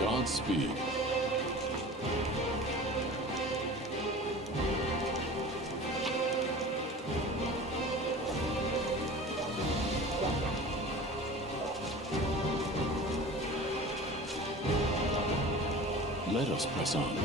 Godspeed. Let us press on.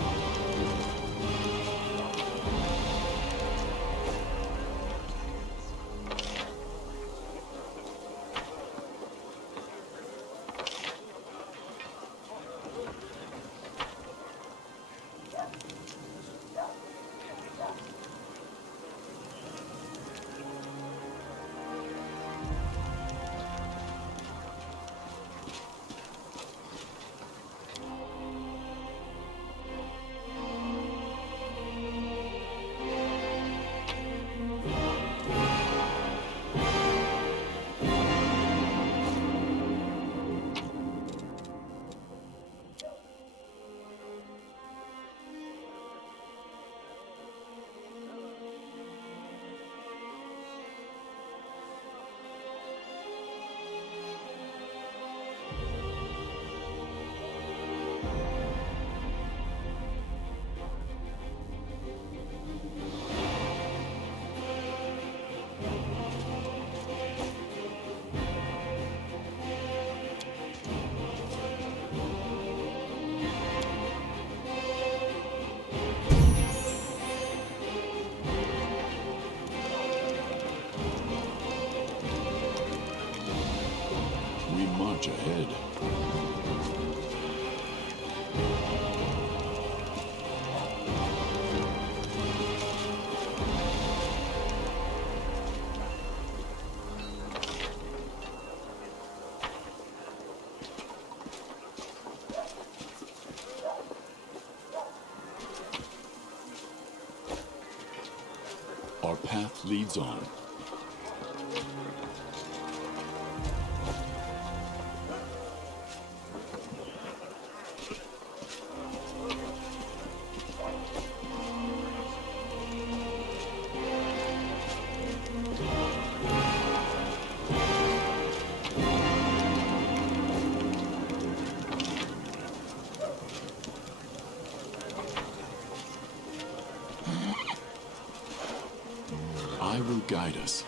March ahead. Our path leads on. I will guide us.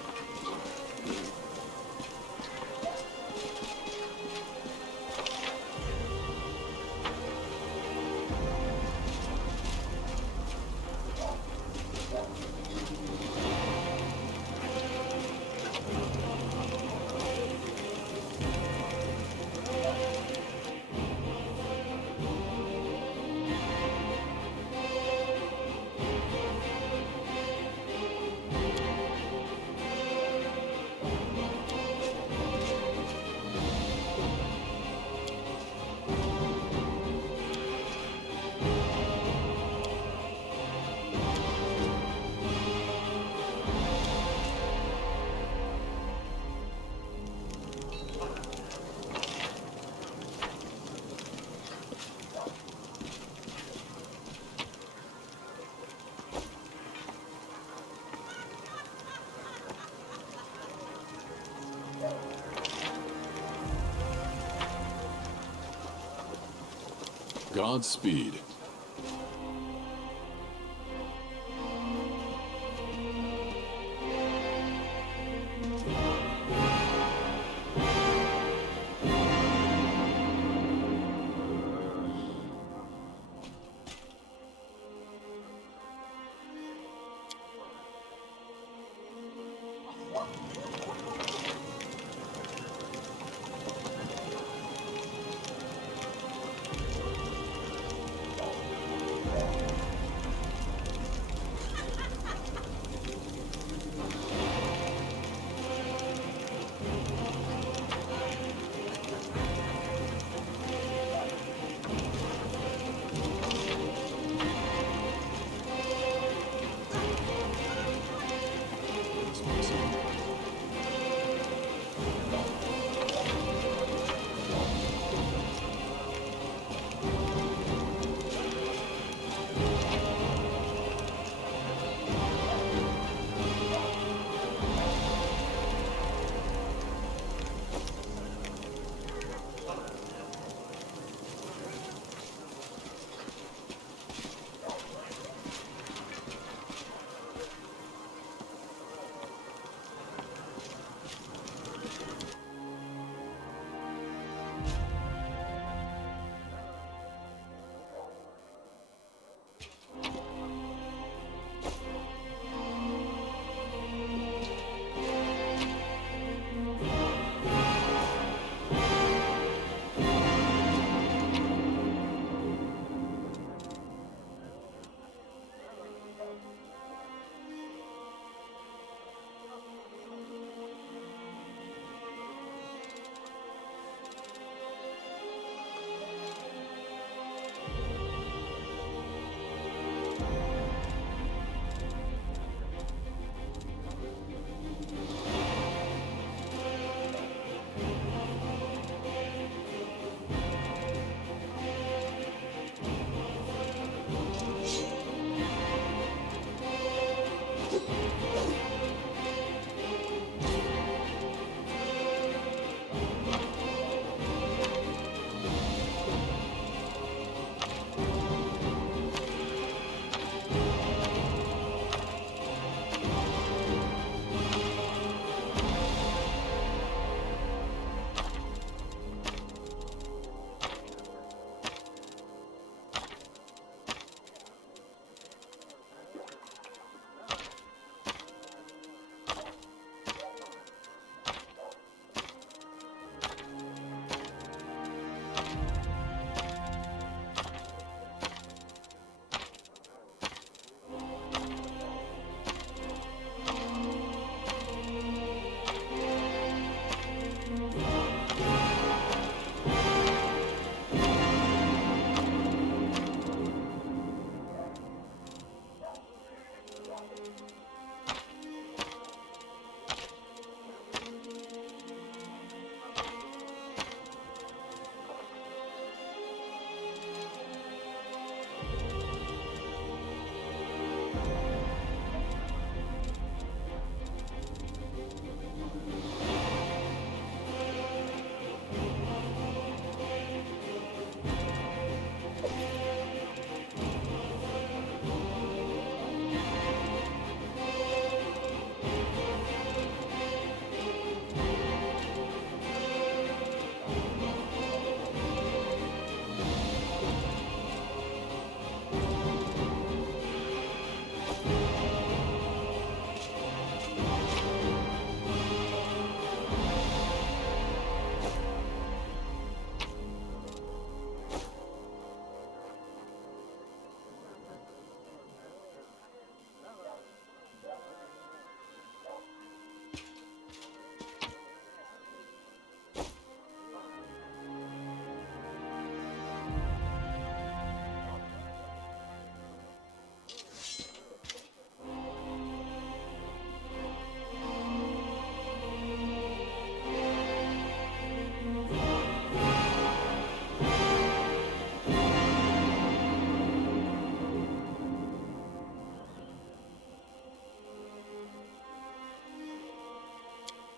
Godspeed.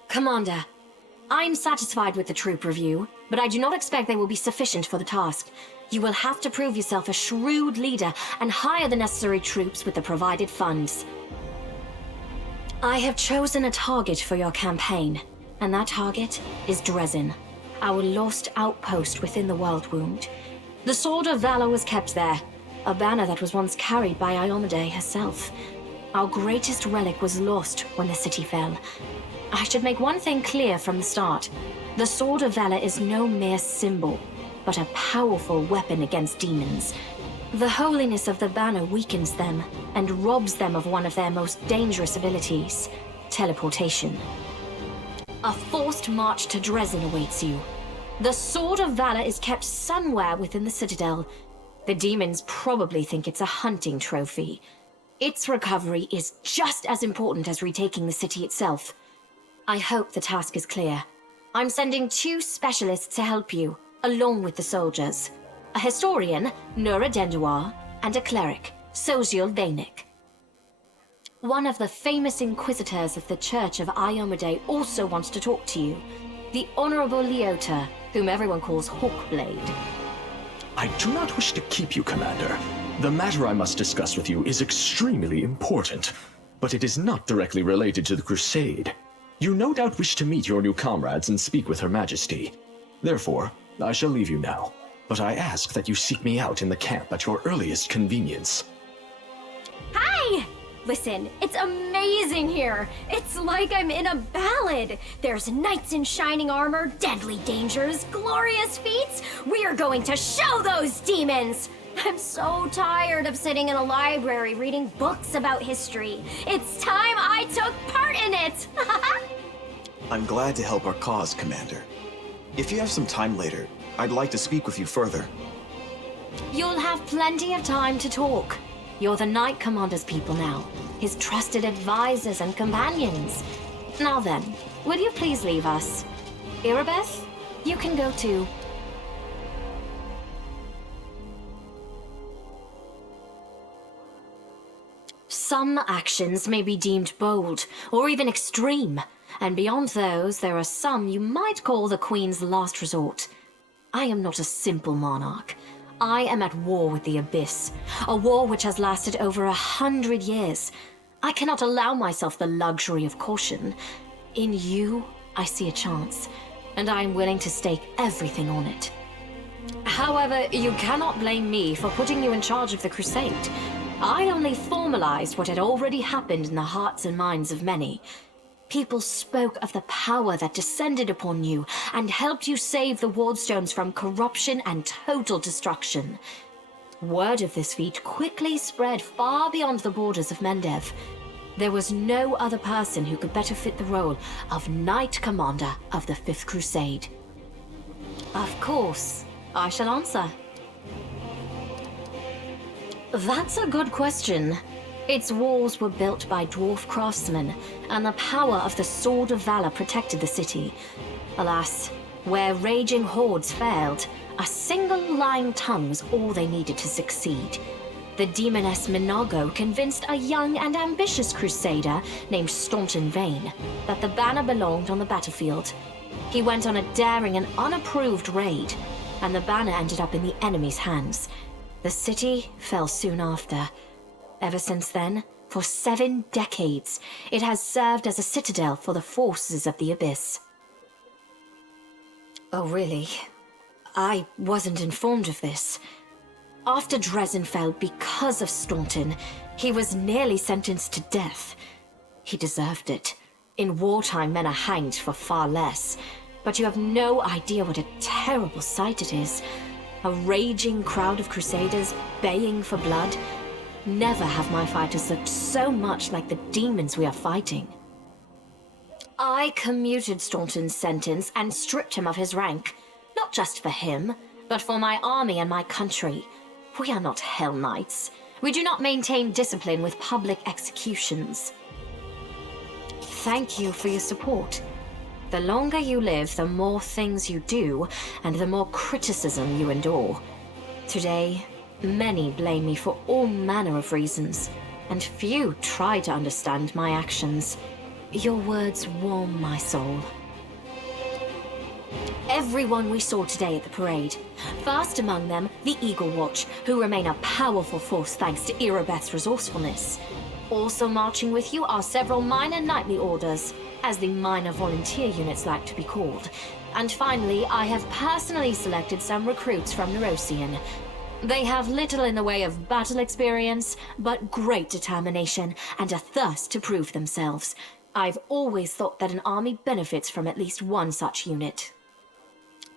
Commander, I'm satisfied with the troop review, but I do not expect they will be sufficient for the task. You will have to prove yourself a shrewd leader and hire the necessary troops with the provided funds. I have chosen a target for your campaign, and that target is Dresden, our lost outpost within the World Wound. The Sword of Valor was kept there, a banner that was once carried by Iomedae herself. Our greatest relic was lost when the city fell. I should make one thing clear from the start. The Sword of Valor is no mere symbol, but a powerful weapon against demons. The holiness of the banner weakens them and robs them of one of their most dangerous abilities, teleportation. A forced march to Dresden awaits you. The Sword of Valor is kept somewhere within the Citadel. The demons probably think it's a hunting trophy. Its recovery is just as important as retaking the city itself. I hope the task is clear. I'm sending 2 specialists to help you, along with the soldiers. A historian, Nura Denduar, and a cleric, Soziel Danik. One of the famous inquisitors of the Church of Iomedae also wants to talk to you. The Honorable Leota, whom everyone calls Hawkblade. I do not wish to keep you, Commander. The matter I must discuss with you is extremely important, but it is not directly related to the Crusade. You no doubt wish to meet your new comrades and speak with Her Majesty. Therefore, I shall leave you now, but I ask that you seek me out in the camp at your earliest convenience. Hi! Listen, it's amazing here. It's like I'm in a ballad. There's knights in shining armor, deadly dangers, glorious feats. We are going to show those demons! I'm so tired of sitting in a library reading books about history. It's time I took part in it! I'm glad to help our cause, Commander. If you have some time later, I'd like to speak with you further. You'll have plenty of time to talk. You're the Knight Commander's people now, his trusted advisors and companions. Now then, will you please leave us? Irabeth, you can go too. Some actions may be deemed bold, or even extreme, and beyond those, there are some you might call the Queen's last resort. I am not a simple monarch. I am at war with the Abyss, a war which has lasted over 100 years. I cannot allow myself the luxury of caution. In you, I see a chance, and I am willing to stake everything on it. However, you cannot blame me for putting you in charge of the Crusade. I only formalized what had already happened in the hearts and minds of many. People spoke of the power that descended upon you and helped you save the Wardstones from corruption and total destruction. Word of this feat quickly spread far beyond the borders of Mendev. There was no other person who could better fit the role of Knight Commander of the Fifth Crusade. Of course, I shall answer. That's a good question. Its walls were built by dwarf craftsmen, and the power of the Sword of Valor protected the city. Alas, where raging hordes failed, a single lying tongue was all they needed to succeed. The demoness Minago convinced a young and ambitious crusader named Staunton Vane that the banner belonged on the battlefield. He went on a daring and unapproved raid, and the banner ended up in the enemy's hands. The city fell soon after. Ever since then, for 7 decades, it has served as a citadel for the forces of the Abyss. Oh, really? I wasn't informed of this. After Dresden fell because of Staunton, he was nearly sentenced to death. He deserved it. In wartime, men are hanged for far less. But you have no idea what a terrible sight it is. A raging crowd of crusaders baying for blood. Never have my fighters looked so much like the demons we are fighting. I commuted Staunton's sentence and stripped him of his rank. Not just for him, but for my army and my country. We are not Hell Knights. We do not maintain discipline with public executions. Thank you for your support. The longer you live, the more things you do, and the more criticism you endure. Today, many blame me for all manner of reasons, and few try to understand my actions. Your words warm my soul. Everyone we saw today at the parade. First among them, the Eagle Watch, who remain a powerful force thanks to Irabeth's resourcefulness. Also marching with you are several minor knightly orders, as the minor volunteer units like to be called. And finally, I have personally selected some recruits from Neurosian. They have little in the way of battle experience, but great determination and a thirst to prove themselves. I've always thought that an army benefits from at least one such unit.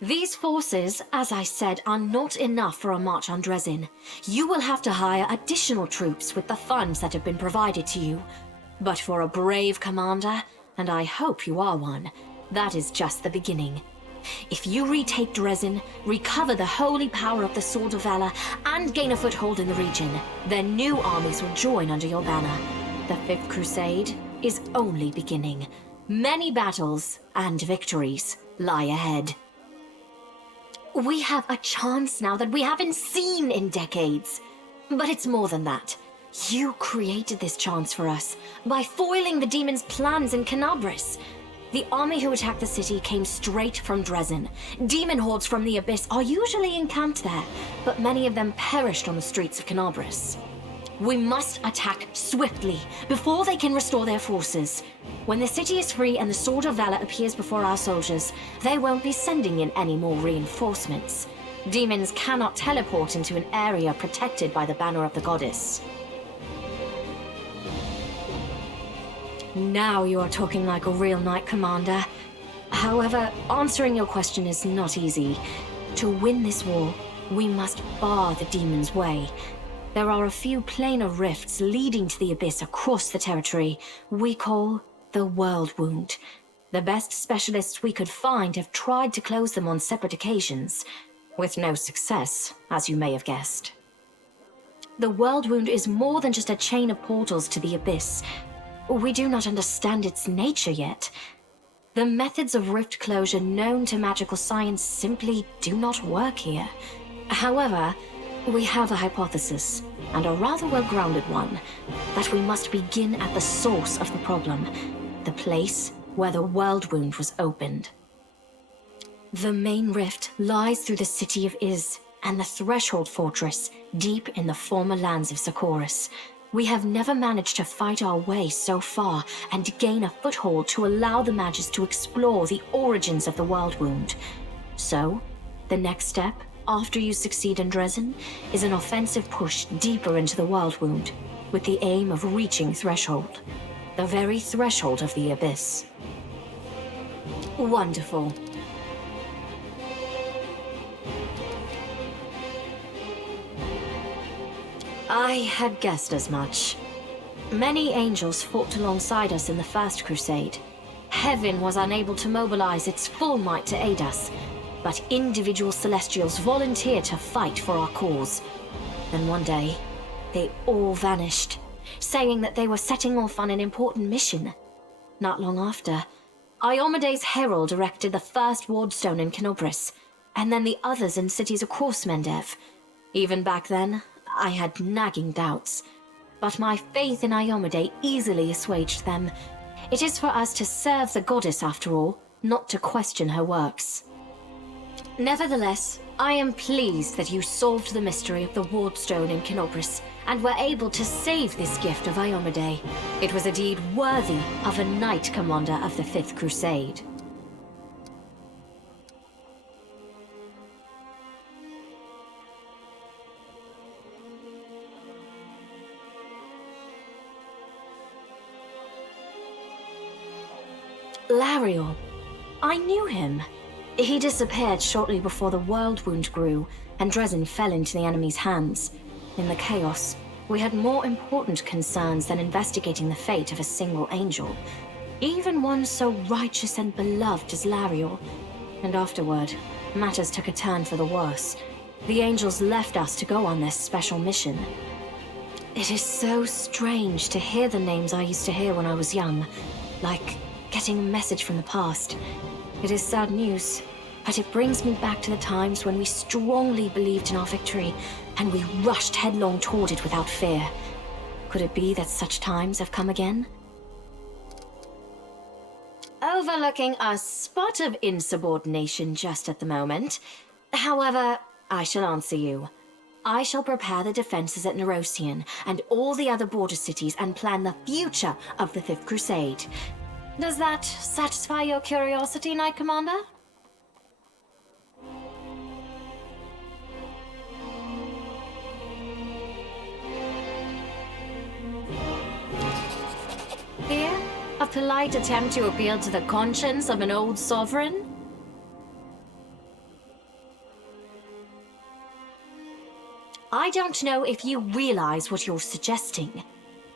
These forces, as I said, are not enough for a march on Dresden. You will have to hire additional troops with the funds that have been provided to you. But for a brave commander, and I hope you are one, that is just the beginning. If you retake Dresden, recover the holy power of the Sword of Valor, and gain a foothold in the region, then new armies will join under your banner. The Fifth Crusade is only beginning. Many battles and victories lie ahead. We have a chance now that we haven't seen in decades. But it's more than that. You created this chance for us by foiling the demons' plans in Canabris. The army who attacked the city came straight from Dresden. Demon hordes from the Abyss are usually encamped there, but many of them perished on the streets of Canabris. We must attack swiftly, before they can restore their forces. When the city is free and the Sword of Valor appears before our soldiers, they won't be sending in any more reinforcements. Demons cannot teleport into an area protected by the banner of the goddess. Now you are talking like a real knight commander. However, answering your question is not easy. To win this war, we must bar the demons' way. There are a few planar rifts leading to the Abyss across the territory we call the World Wound. The best specialists we could find have tried to close them on separate occasions, with no success, as you may have guessed. The World Wound is more than just a chain of portals to the Abyss. We do not understand its nature yet. The methods of rift closure known to magical science simply do not work here. However, we have a hypothesis, and a rather well-grounded one, that we must begin at the source of the problem, the place where the World Wound was opened. The main rift lies through the city of Iz and the Threshold Fortress, deep in the former lands of Socorus. We have never managed to fight our way so far and gain a foothold to allow the mages to explore the origins of the World Wound. So, the next step, after you succeed in Dresden, is an offensive push deeper into the World Wound, with the aim of reaching Threshold, the very threshold of the Abyss. Wonderful. I had guessed as much. Many angels fought alongside us in the First Crusade. Heaven was unable to mobilize its full might to aid us, but individual celestials volunteered to fight for our cause. Then one day, they all vanished, saying that they were setting off on an important mission. Not long after, Iomede's herald erected the first wardstone in Canobris, and then the others in cities across Mendev. Even back then, I had nagging doubts, but my faith in Iomede easily assuaged them. It is for us to serve the goddess after all, not to question her works. Nevertheless, I am pleased that you solved the mystery of the wardstone in Canobris and were able to save this gift of Iomede. It was a deed worthy of a knight commander of the Fifth Crusade. Lariel. I knew him. He disappeared shortly before the World Wound grew, and Dresden fell into the enemy's hands. In the chaos, we had more important concerns than investigating the fate of a single angel, even one so righteous and beloved as Lariel. And afterward, matters took a turn for the worse. The angels left us to go on this special mission. It is so strange to hear the names I used to hear when I was young, like getting a message from the past. It is sad news, but it brings me back to the times when we strongly believed in our victory, and we rushed headlong toward it without fear. Could it be that such times have come again? overlooking a spot of insubordination just at the moment. However, I shall answer you. I shall prepare the defenses at Nerosian and all the other border cities and plan the future of the Fifth Crusade. Does that satisfy your curiosity, Knight Commander? Here, a polite attempt to appeal to the conscience of an old sovereign? I don't know if you realize what you're suggesting.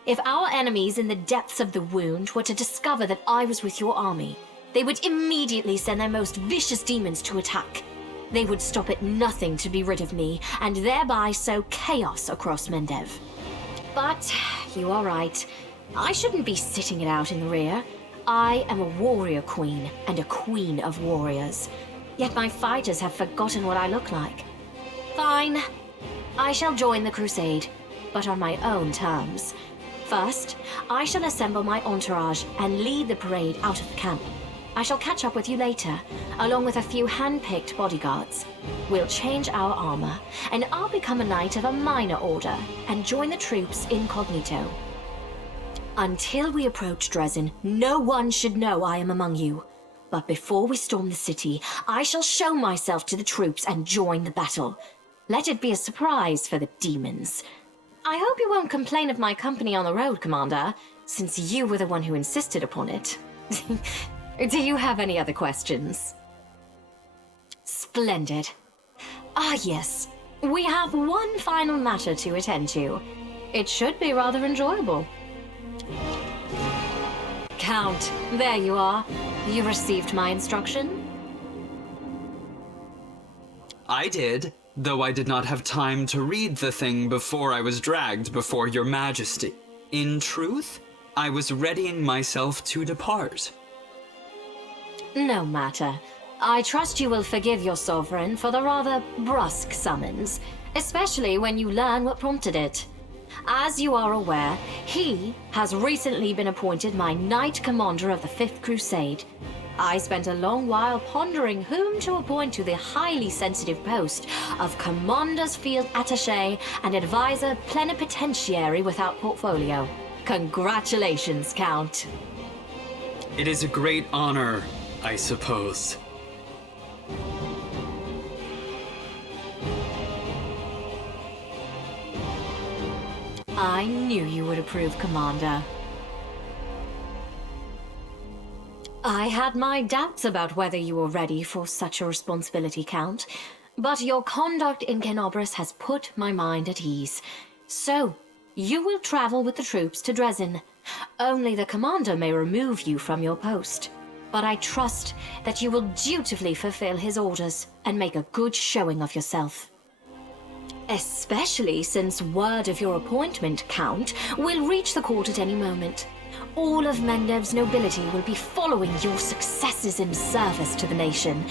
If our enemies in the depths of the wound were to discover that I was with your army, they would immediately send their most vicious demons to attack. They would stop at nothing to be rid of me, and thereby sow chaos across Mendev. But you are right. I shouldn't be sitting it out in the rear. I am a warrior queen, and a queen of warriors. Yet my fighters have forgotten what I look like. Fine. I shall join the crusade, but on my own terms. First, I shall assemble my entourage and lead the parade out of the camp. I shall catch up with you later, along with a few hand-picked bodyguards. We'll change our armor, and I'll become a knight of a minor order and join the troops incognito. Until we approach Dresden, no one should know I am among you. But before we storm the city, I shall show myself to the troops and join the battle. Let it be a surprise for the demons. I hope you won't complain of my company on the road, Commander, since you were the one who insisted upon it. Do you have any other questions? Splendid. Ah, yes. We have one final matter to attend to. It should be rather enjoyable. Count, there you are. You received my instruction? I did, though I did not have time to read the thing before I was dragged before your majesty. In truth, I was readying myself to depart. No matter. I trust you will forgive your sovereign for the rather brusque summons, especially when you learn what prompted it. As you are aware, he has recently been appointed my Knight Commander of the Fifth Crusade. I spent a long while pondering whom to appoint to the highly sensitive post of Commander's Field Attaché and Advisor Plenipotentiary without portfolio. Congratulations, Count. It is a great honor, I suppose. I knew you would approve, Commander. I had my doubts about whether you were ready for such a responsibility, Count, but your conduct in Kenobris has put my mind at ease. So, you will travel with the troops to Dresden. Only the commander may remove you from your post. But I trust that you will dutifully fulfill his orders and make a good showing of yourself. Especially since word of your appointment, Count, will reach the court at any moment. All of Mendev's nobility will be following your successes in service to the nation,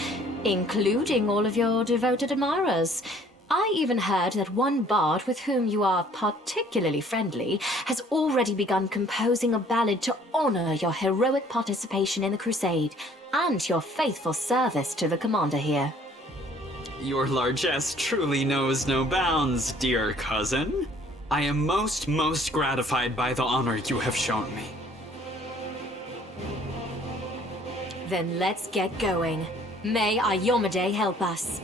including all of your devoted admirers. I even heard that one bard with whom you are particularly friendly has already begun composing a ballad to honor your heroic participation in the crusade and your faithful service to the commander here. Your largesse truly knows no bounds, dear cousin. I am most gratified by the honor you have shown me. Then let's get going. May Ayomade help us.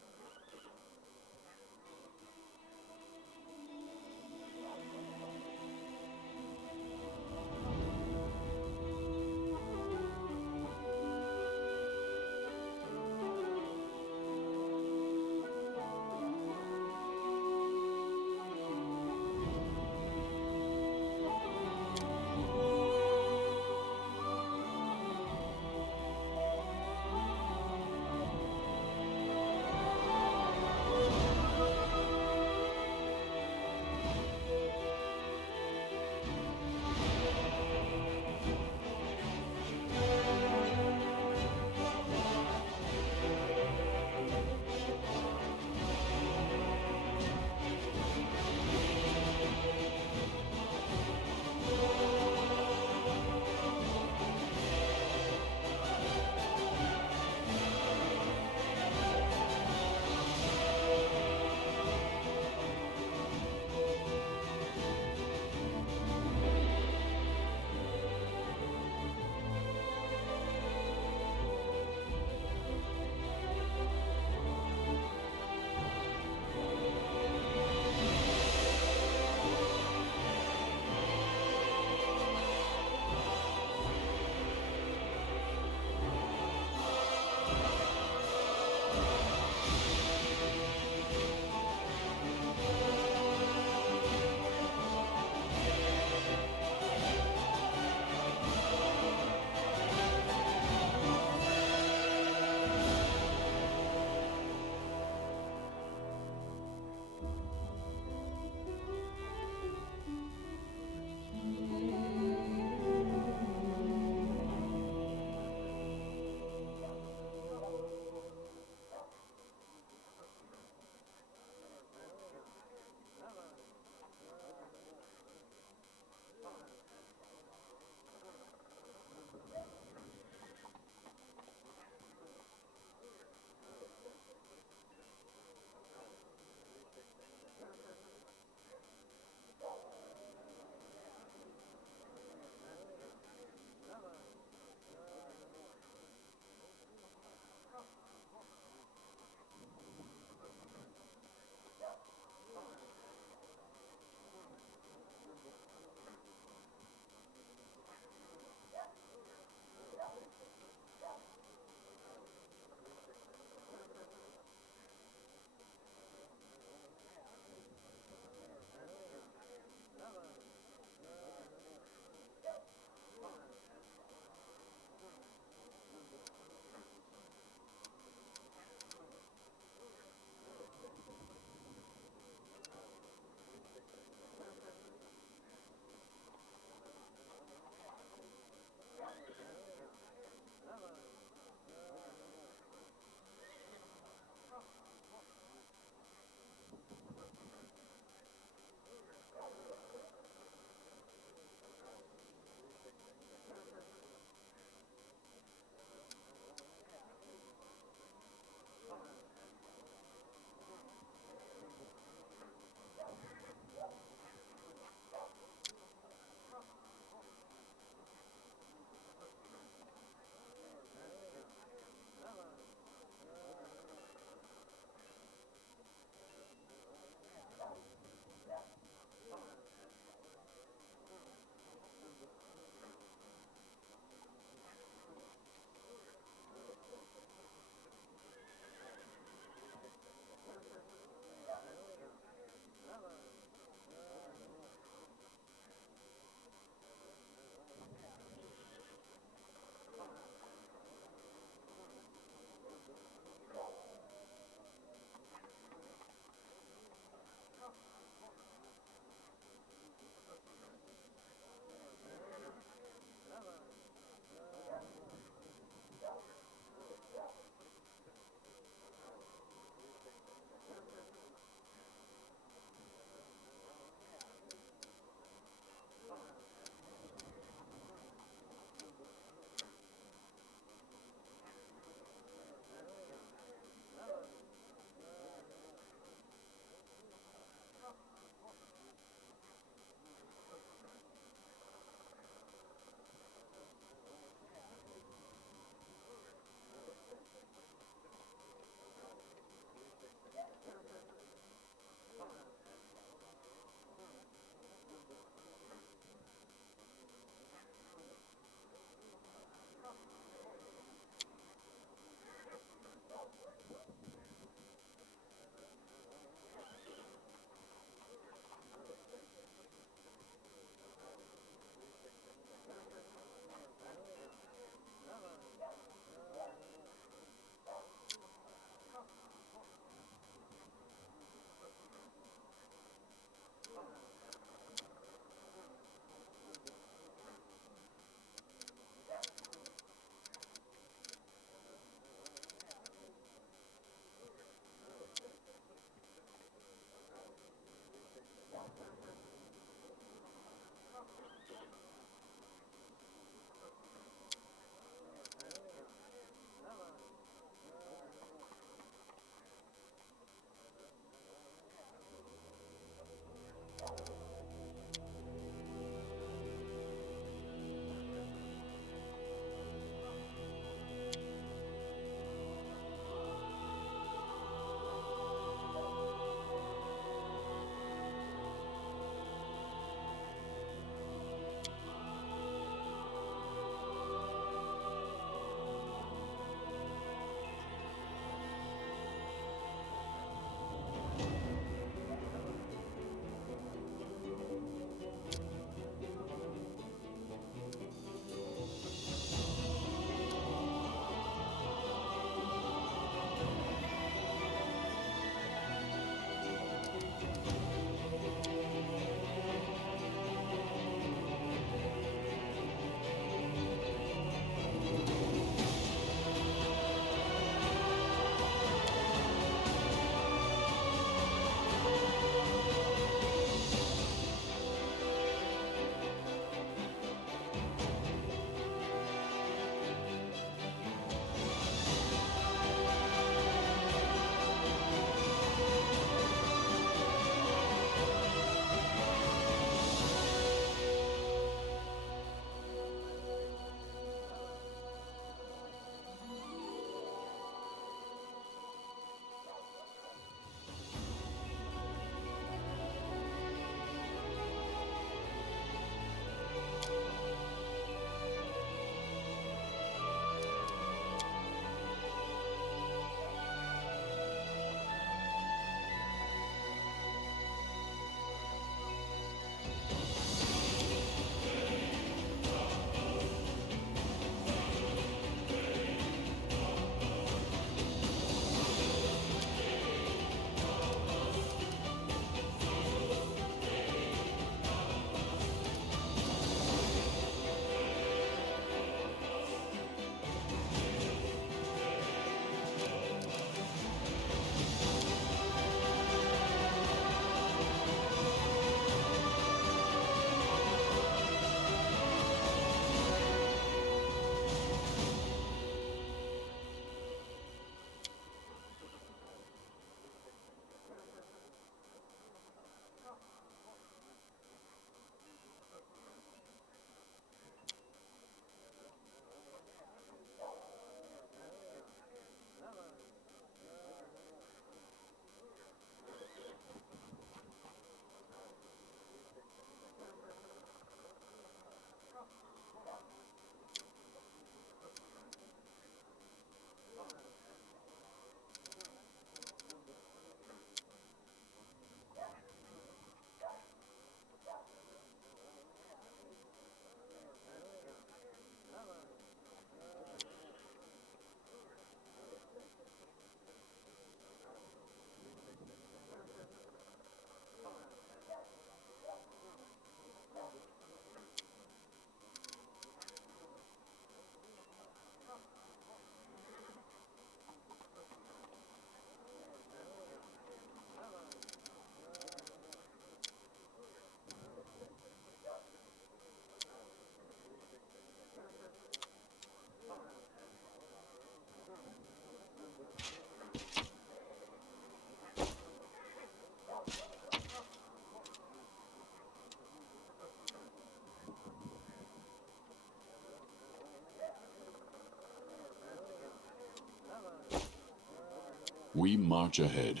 We march ahead.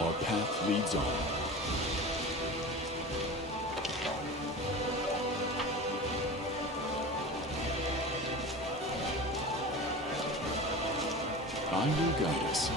Our path leads on. I will guide us.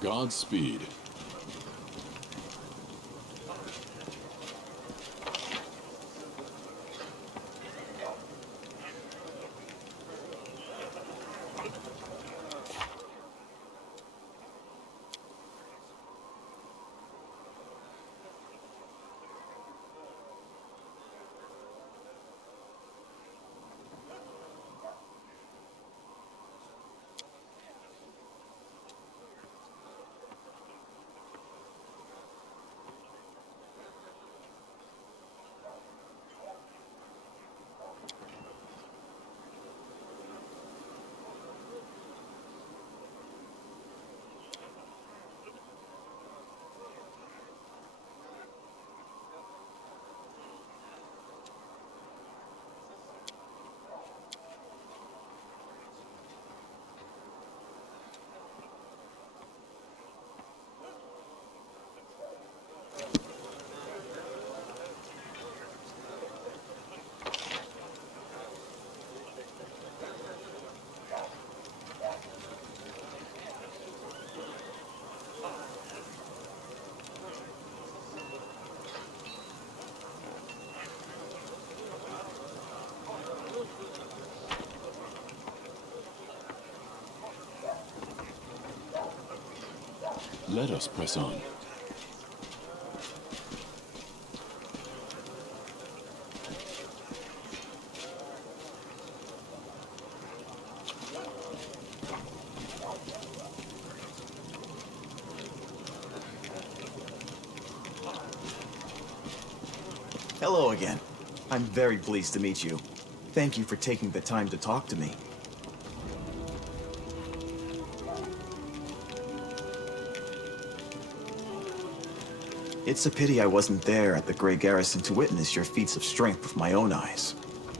Godspeed. Let us press on. Hello again. I'm very pleased to meet you. Thank you for taking the time to talk to me. It's a pity I wasn't there at the Grey Garrison to witness your feats of strength with my own eyes.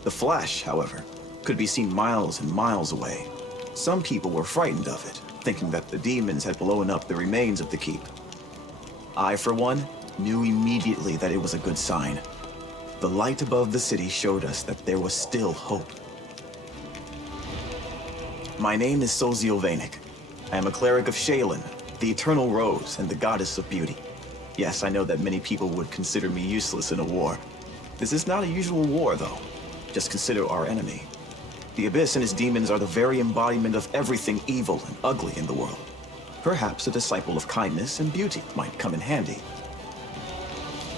The flash, however, could be seen miles and miles away. Some people were frightened of it, thinking that the demons had blown up the remains of the keep. I, for one, knew immediately that it was a good sign. The light above the city showed us that there was still hope. My name is Sozio Vanek. I am a cleric of Shaylin, the Eternal Rose and the Goddess of Beauty. Yes, I know that many people would consider me useless in a war. This is not a usual war, though. Just consider our enemy. The Abyss and his demons are the very embodiment of everything evil and ugly in the world. Perhaps a disciple of kindness and beauty might come in handy.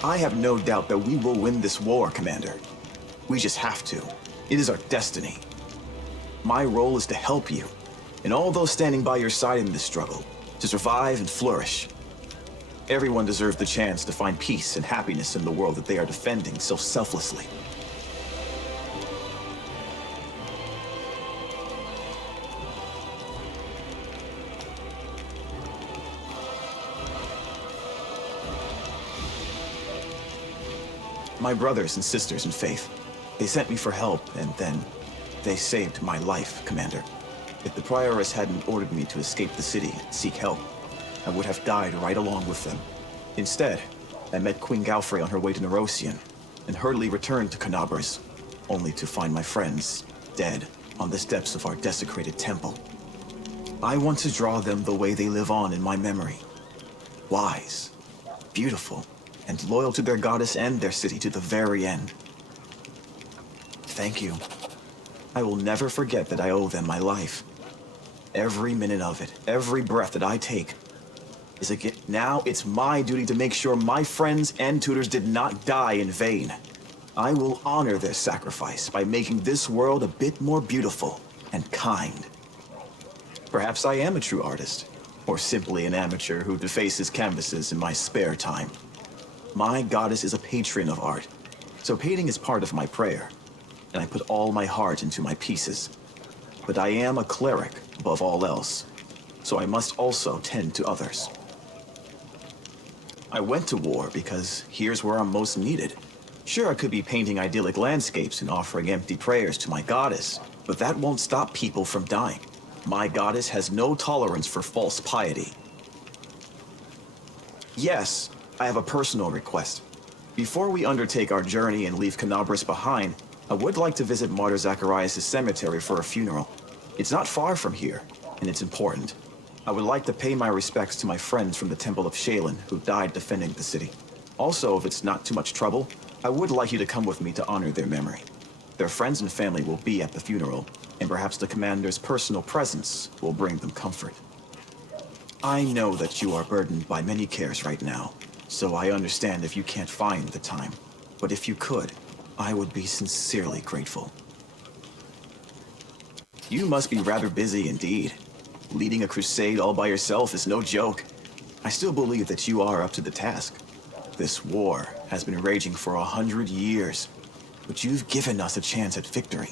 I have no doubt that we will win this war, Commander. We just have to. It is our destiny. My role is to help you, and all those standing by your side in this struggle, to survive and flourish. Everyone deserves the chance to find peace and happiness in the world that they are defending so selflessly. My brothers and sisters in faith, they sent me for help, and then they saved my life, Commander. If the Prioress hadn't ordered me to escape the city and seek help, I would have died right along with them. Instead, I met Queen Galfrey on her way to Nerosian, and hurriedly returned to Canabras, only to find my friends dead on the steps of our desecrated temple. I want to draw them the way they live on in my memory. Wise, beautiful, and loyal to their goddess and their city to the very end. Thank you. I will never forget that I owe them my life. Every minute of it, every breath that I take, is a gift. Now it's my duty to make sure my friends and tutors did not die in vain. I will honor their sacrifice by making this world a bit more beautiful and kind. Perhaps I am a true artist, or simply an amateur who defaces canvases in my spare time. My goddess is a patron of art, so painting is part of my prayer, and I put all my heart into my pieces. But I am a cleric above all else, so I must also tend to others. I went to war because here's where I'm most needed. Sure, I could be painting idyllic landscapes and offering empty prayers to my goddess, but that won't stop people from dying. My goddess has no tolerance for false piety. Yes, I have a personal request. Before we undertake our journey and leave Canabras behind, I would like to visit Martyr Zacharias' cemetery for a funeral. It's not far from here, and it's important. I would like to pay my respects to my friends from the Temple of Shaylin who died defending the city. Also, if it's not too much trouble, I would like you to come with me to honor their memory. Their friends and family will be at the funeral, and perhaps the commander's personal presence will bring them comfort. I know that you are burdened by many cares right now, so I understand if you can't find the time. But if you could, I would be sincerely grateful. You must be rather busy indeed. Leading a crusade all by yourself is no joke. I still believe that you are up to the task. This war has been raging for 100 years, but you've given us a chance at victory.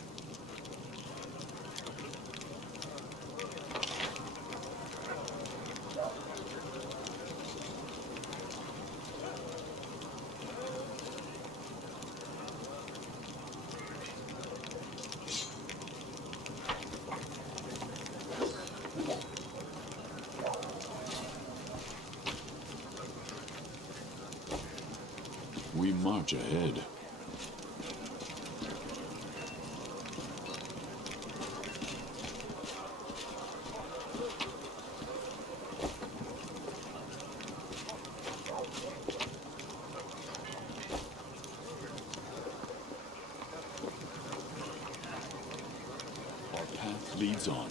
We march ahead. Our path leads on.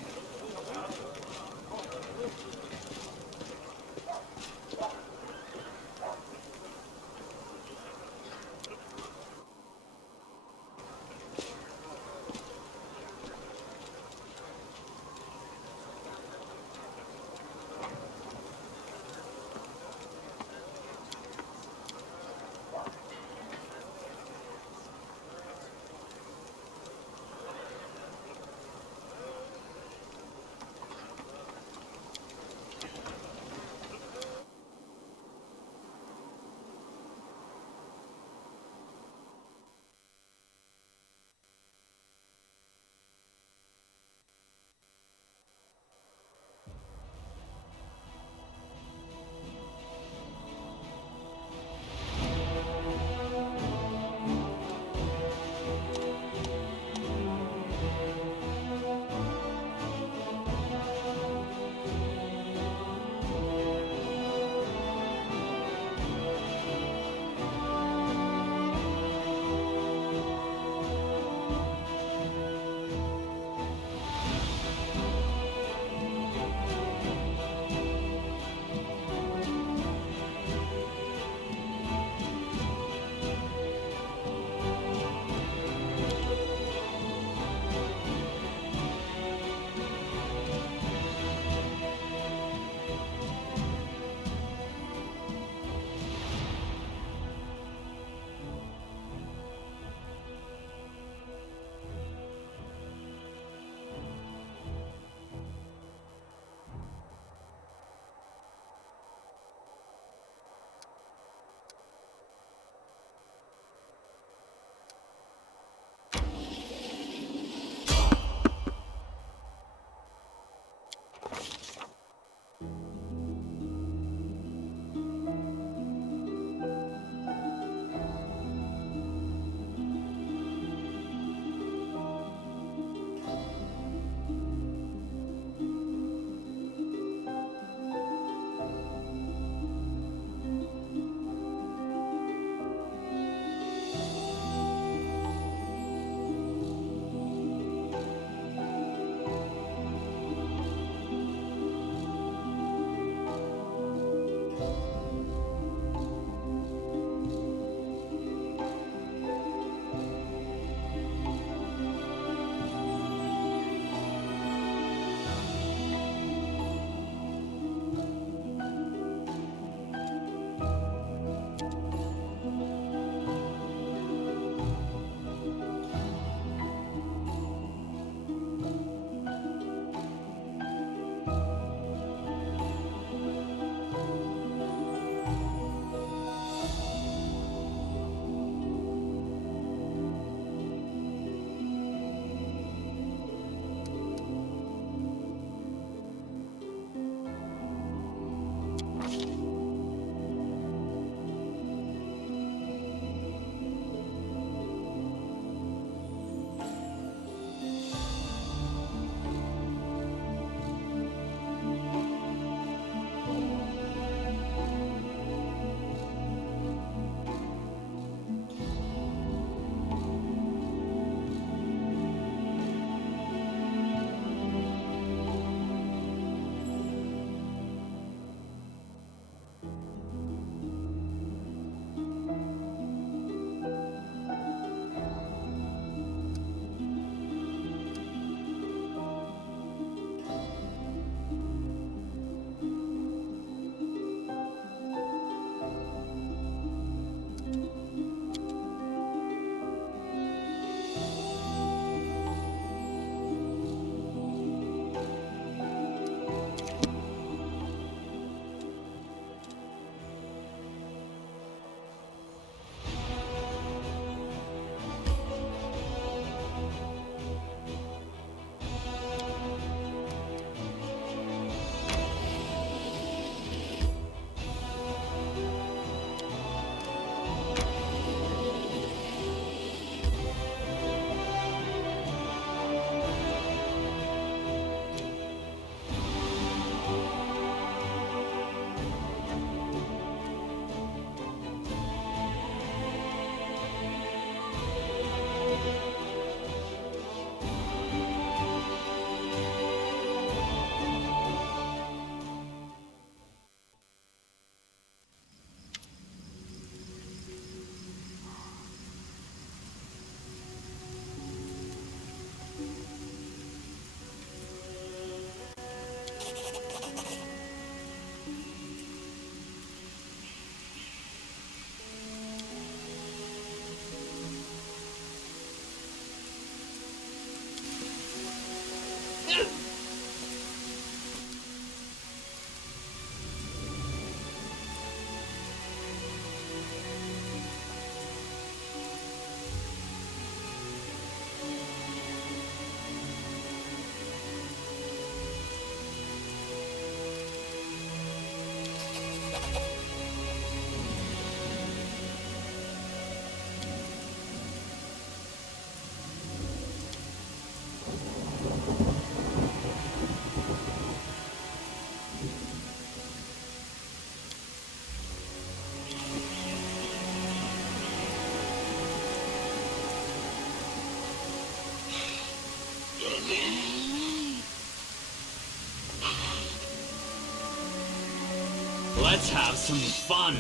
Let's have some fun.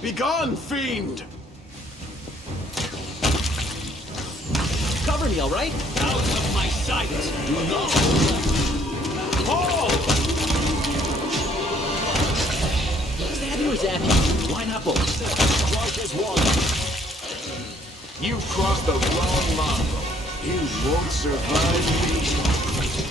Begone, fiend! Cover me, all right? Out of my sight! Do not. Fall! Stab you or zap you? Why not both? Strike as one. You've crossed the wrong mongrel. You won't survive me.